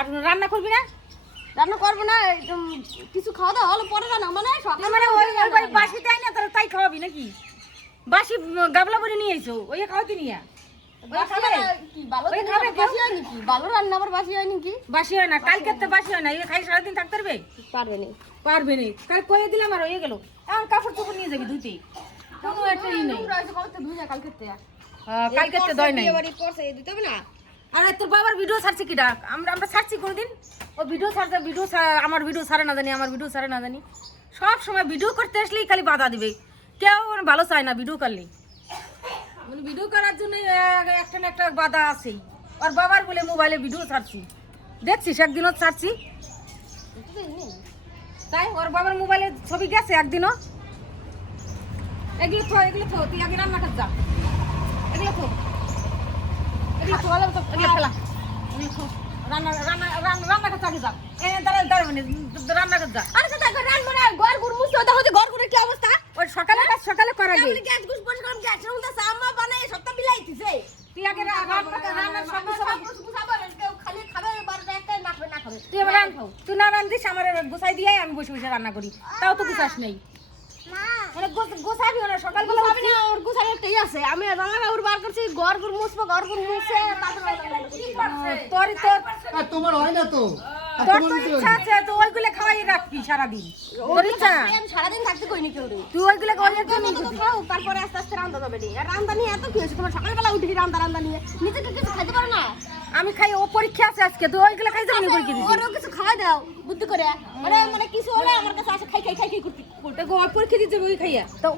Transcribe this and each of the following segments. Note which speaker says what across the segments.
Speaker 1: আর রান্না করবি না?
Speaker 2: রান্না করব না কিছু খাওয়া দাওয়া হলো পরে জানা মানে সকাল
Speaker 1: মানে ওই ওই বাসি তাই না তাহলে তাই খাওয়াবি নাকি? বাসি গাবলা করে নিয়ে এসো ওই খাওয়াতে নিয়ে।
Speaker 2: হয় রান্না হয়
Speaker 1: হয় হয় হয়ে কাপড় চোপড় নিয়ে যাবি ধুতে। কোনো একটা
Speaker 2: কালকে কালকে
Speaker 1: দয়
Speaker 2: না?
Speaker 1: আরে, তোর বাবার ভিডিও ছাড়ছে কিটা আমরা আমরা ছাড়ছি কোনোদিন? ও ভিডিও ছাড়ছে ভিডিও আমার ভিডিও ছাড়ে না জানি, আমার ভিডিও ছাড়ে না জানি। সব সময় ভিডিও করতে আসলেই খালি বাধা দিবে। কেউ ভালো চায় না ভিডিও করলে। মানে ভিডিও করার জন্য একটা না একটা বাধা আছেই। ওর বাবার বলে মোবাইলে ভিডিও ছাড়ছি। দেখছিস, একদিনও ছাড়ছি। তাই ওর বাবার মোবাইলে ছবি গেছে একদিনও। এগুলো থো এগুলো থো, তুই আগে রান্না কর যা। এগুলো থো। সকালে কাজ সকালে কর আগে
Speaker 2: কেমন গ্যাস গুস পরিষ্কার করলাম গ্যাস এর মধ্যে আম্মা বানায় সবটা বিলাইতিছে
Speaker 1: তুই আগে রা- রান্না কর, রান্না সব সব
Speaker 2: খালি খাবে বারোটা একটা না খাবে না খাবে।
Speaker 1: তুই এবার রান তুই না রান্ধিস আমার গুছাই দিয়ে আমি বসে বসে রান্না করি। তাও তো গুছাস নেই। গোছ- গোছাবিও না সকালবেলা
Speaker 2: আমি না ওর একটাই আছে। আমি রান্না কাউর বার করছি ঘর ঘুর মুছবো ঘর ঘুর মুছে তারপরে
Speaker 1: তোর তোর
Speaker 3: তোমার হয় না তো?
Speaker 1: তোর তো ইচ্ছা আছে তো ওইগুলো খাওয়াই রাখবি সারাদিন।
Speaker 2: থাকতে কেউ
Speaker 1: তুই ওইগুলো
Speaker 2: খাও তারপরে আস্তে আস্তে রান্না যাবে রে। আর রান্না নিয়ে এত কি হয়েছে? তোমার সকালবেলা উঠে কি নিজেকে কিছু খাইতে পারো না?
Speaker 1: আমি খাই ও পরীক্ষা আছে আজকে তুই ওইগুলো খাই যাবি পরীক্ষা দিবি
Speaker 2: ওরও কিছু খাওয়া দাও বুদ্ধি করে। মানে মানে কিছু হলে আমার কাছে আসে খাই খাই খাই খাই করতে।
Speaker 1: ওটা গো পরীক্ষা দিতে ওই খাইয়া।
Speaker 2: তো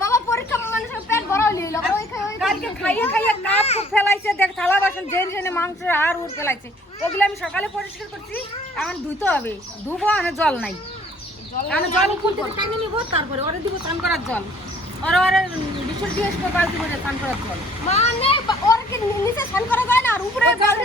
Speaker 2: বাবা পরীক্ষা মানুষের পেট বড় হইল ওই খাই ওই
Speaker 1: কালকে খাইয়ে খাইয়ে কাপ কুপ ফেলাইছে দেখ থালা বাসন জেনে জেনে মাংস আর উর ফেলাইছে ওগুলো আমি সকালে পরিষ্কার করছি এখন ধুইতে হবে। ধুবো আমি জল নাই। আমি জল থেকে টানিয়ে নিবো তারপরে ওরে দিব স্নান করার জল। ওরা ওরা বিশুর দিয়ে আসব বালতি করে স্নান করার জল।
Speaker 2: মানে ওর কি নিচে স্নান করা যায় না? আর উপরে জল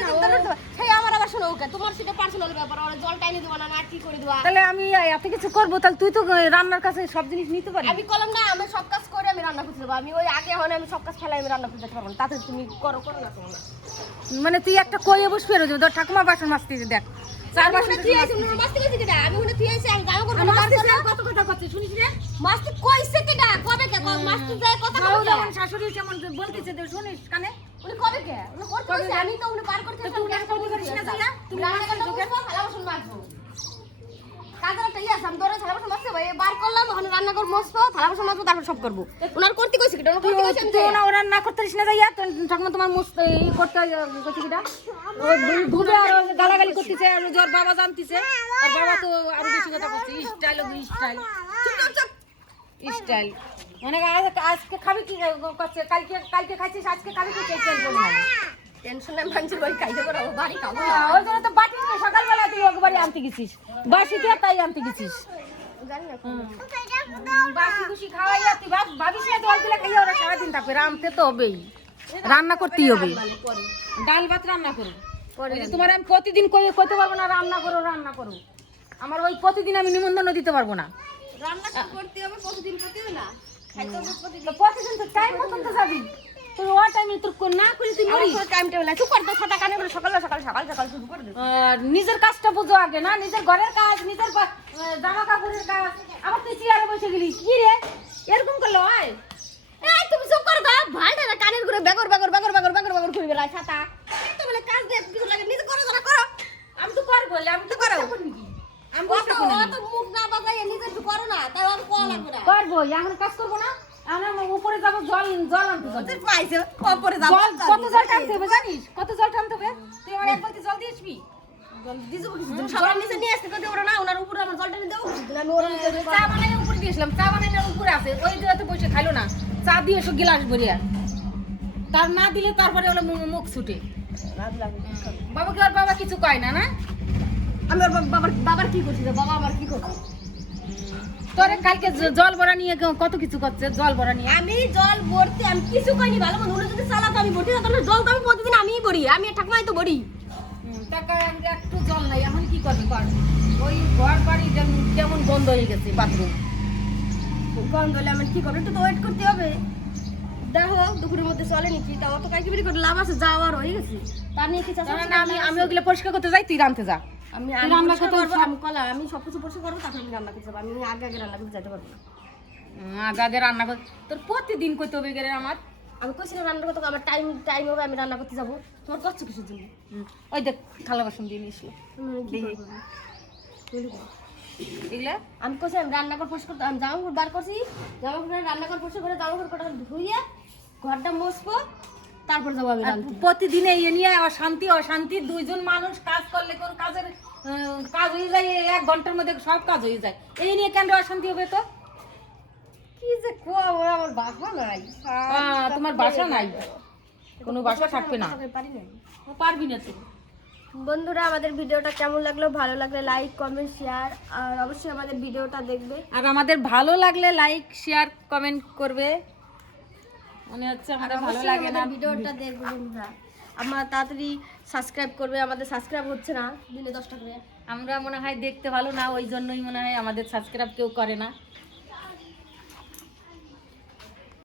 Speaker 2: সেই আমার আবার শোনো ওকে তোমার সেটা পার্সোনাল ব্যাপার ওর জল টাইনে দিবা না কি করে দিবা?
Speaker 1: তাহলে আমি এত কিছু করব তাহলে তুই তো রান্নার কাছে সব জিনিস নিতে পারবি?
Speaker 2: আমি কলম না আমি সব কাজ করে আমি রান্না করতে দেবো আমি ওই আগে হয় আমি সব কাজ আমি রান্না করতে পারব না। তাতে তুমি করো করো না না
Speaker 1: মানে তুই একটা কয়ে বসে ফেরো তোর ঠাকুমা বাসন মাজতেছে দেখ। চার বাসন
Speaker 2: তুই আইছিস আমি ওখানে তুই আইছিস আমি গাও করব না
Speaker 1: কত কথা করছে শুনিস রে?
Speaker 2: কইছে কবে কে? মাস্তি যায় কথা
Speaker 1: যেমন শাশুড়ি যেমন বলতেছে তো শুনিস কানে?
Speaker 2: উনি কবে কে? উনি করতে? আমি তো উনি পার করতে
Speaker 1: তুই উনাকে করতে পারিস না যাইয়া? তুমি
Speaker 2: রান্না করতে? ভালো বাসন একটা ইয়ে আমি ধরে থালা বাসন মাজতে ভাই বার করলাম ওখানে রান্না করব মস্ত থালা বাসন মাজবো তারপর সব করব। ওনার করতে কইছে কিটা উনি
Speaker 1: তুই
Speaker 2: করতে কইছে
Speaker 1: তুই না করতে পারিস না যাইয়া তোর ঠাকুমা তোমার মুস্ত করতে করতে কিটা? ও ধুবে আর ও গালাগালি করতেছে আর জোর বাবা জানতেছে আর বাবা তো আরও বেশি কথা করছে স্টাইল ও স্টাইল। স্টাইল। মানে আজ আজকে খাবি কি করছে? কালকে কালকে খাইছিস আজকে খাবি কি টেনশন করবি না
Speaker 2: টেনশনে ওই খাইতে পারো বাড়ি খাব।
Speaker 1: ওই জন্য তো বাটি একবারে আনতে গেছিস? বাসি দিয়ে তাই আনতে গেছিস? রান্না করতেই হবে। ডাল ভাত রান্না করো। তোমার আমি প্রতিদিন কইতে পারব না রান্না করো রান্না করো। আমার ওই প্রতিদিন আমি নিমন্ত্রণ দিতে পারব না।
Speaker 2: রান্না করতে হবে প্রতিদিন করতে না। প্রতিদিন।
Speaker 1: তো টাইম মতন তো যাবি। তুই ও টাইমে তোর না করে তুই
Speaker 2: টাইম টেবিল কানে করে সকাল সকাল সকাল সকাল শুরু করে দে।
Speaker 1: নিজের কাজটা বুঝো আগে না? নিজের ঘরের কাজ নিজের জামা কাপড়ের কাজ। আবার তুই চেয়ারে বসে গেলি। কি রে? এরকম করলে হয়?
Speaker 2: এই তুমি চুপ করো গা ভালটা না কানের ঘুরে বেগর বেগর বেগর বেগর বেগর বেগর ঘুরে বেড়ায় ছাতা। তো বলে কাজ দে কিছু লাগে নিজে করো যারা করো।
Speaker 1: আমি তো পারব আমি তো করো। আমি না।
Speaker 2: অত মুখ না বাজাইয়ে নিজে একটু করো না তাই অত কোয়া লাগবে না?
Speaker 1: পারব এখন কাজ করব না? উপরে যাব জল জল আনতে যাব।
Speaker 2: তুই পাইছে ওপরে
Speaker 1: জল কত জল টানতে হবে জানিস? কত জল টানতে হবে? তুই আমার এক বালতি জল দিয়ে আসবি?
Speaker 2: দিছো সবার নিচে নিয়ে আসতে না ওনার উপরে আমার দাও। আমি ওর
Speaker 1: চা বানাই উপরে দিয়েছিলাম চা বানাই উপরে আছে। ওই বসে খাইলো না। চা দিয়ে এসো গিলাস ভরিয়া। তার না দিলে তারপরে মুখ ছুটে। বাবাকে আর বাবা কিছু কয় না না?
Speaker 2: আমি বাবা- বাবার বাবার কি করছি? বাবা আমার কি করছে?
Speaker 1: তোরে কালকে জল ভরা নিয়ে কত কিছু করছে? জল ভরা নিয়ে।
Speaker 2: আমি জল ভরতে আমি কিছু কইনি ভালো মনে উনি যদি চালাতো আমি ভরতে না। জল তো আমি প্রতিদিন আমিই ভরি। আমি ঠাকুমাই তো ভরি।
Speaker 1: টাকা এক- একটু জল নাই। এখন কি করবি? কর ওই ঘর বাড়ি যেমন বন্ধ হয়ে গেছে বাথরুম।
Speaker 2: গন্ধ হলে আমি কি করব? একটু তো ওয়েট করতে হবে। দেখো দুপুরের মধ্যে চলে নাকি তা অত কাইকি করে লাভ আছে যাওয়ার হয়ে গেছে। তার নিয়ে কি
Speaker 1: আমি আমি ওগুলো পরিষ্কার করতে যাই তুই রাঁধতে যা।
Speaker 2: আমি
Speaker 1: রান্না করতে
Speaker 2: আমি কলা আমি সব কিছু পরিষ্কার করব তারপর আমি রান্না করতে যাব। আমি আগে আগে রান্না করতে যেতে পারব না।
Speaker 1: আগে আগে রান্না কর তোর প্রতিদিন করতে হবে গেলে আমার।
Speaker 2: আমি কইছি না রান্না করতে আমার টাইম টাইম হবে আমি রান্না করতে যাব। তোমার কষ্ট কিসের জন্য?
Speaker 1: ওই দেখ থালা বাসন দিয়ে?
Speaker 2: বলি করো।
Speaker 1: এগুলা?
Speaker 2: আমি কইছি আমি রান্নাঘর পরিষ্কার করতে আমি জামা কাপড় বার করছি। জামা কাপড় রান্নাঘর পরিষ্কার করে জামা কাপড় ধুইয়ে ঘরটা মুছবো তারপর যাব আমি
Speaker 1: প্রতিদিন এই নিয়ে অশান্তি অশান্তি দুইজন মানুষ কাজ করলে কোন কাজের কাজ হয়ে যায় এক ঘণ্টার মধ্যে সব কাজ হয়ে যায়। এই নিয়ে কেন অশান্তি হবে তো?
Speaker 2: কি যে কোয়া আমার বাসা নাই।
Speaker 1: তোমার বাসা নাই। কোনো বাসা থাকবে না। পারবি না
Speaker 2: বন্ধুরা আমাদের ভিডিওটা কেমন লাগল? ভালো লাগলে লাইক কমেন্ট শেয়ার আর অবশ্যই আমাদের ভিডিওটা দেখবে।
Speaker 1: আর আমাদের ভালো লাগলে লাইক শেয়ার কমেন্ট করবে। মনে হচ্ছে আমাদের ভালো লাগে না।
Speaker 2: ভিডিওটা দেখবে বন্ধুরা। আমরা তাড়াতাড়ি সাবস্ক্রাইব করবে, আমাদের সাবস্ক্রাইব হচ্ছে না দিনে দশটা করে।
Speaker 1: আমরা মনে হয় দেখতে ভালো না, ওই জন্যই মনে হয় আমাদের সাবস্ক্রাইব কেউ করে না।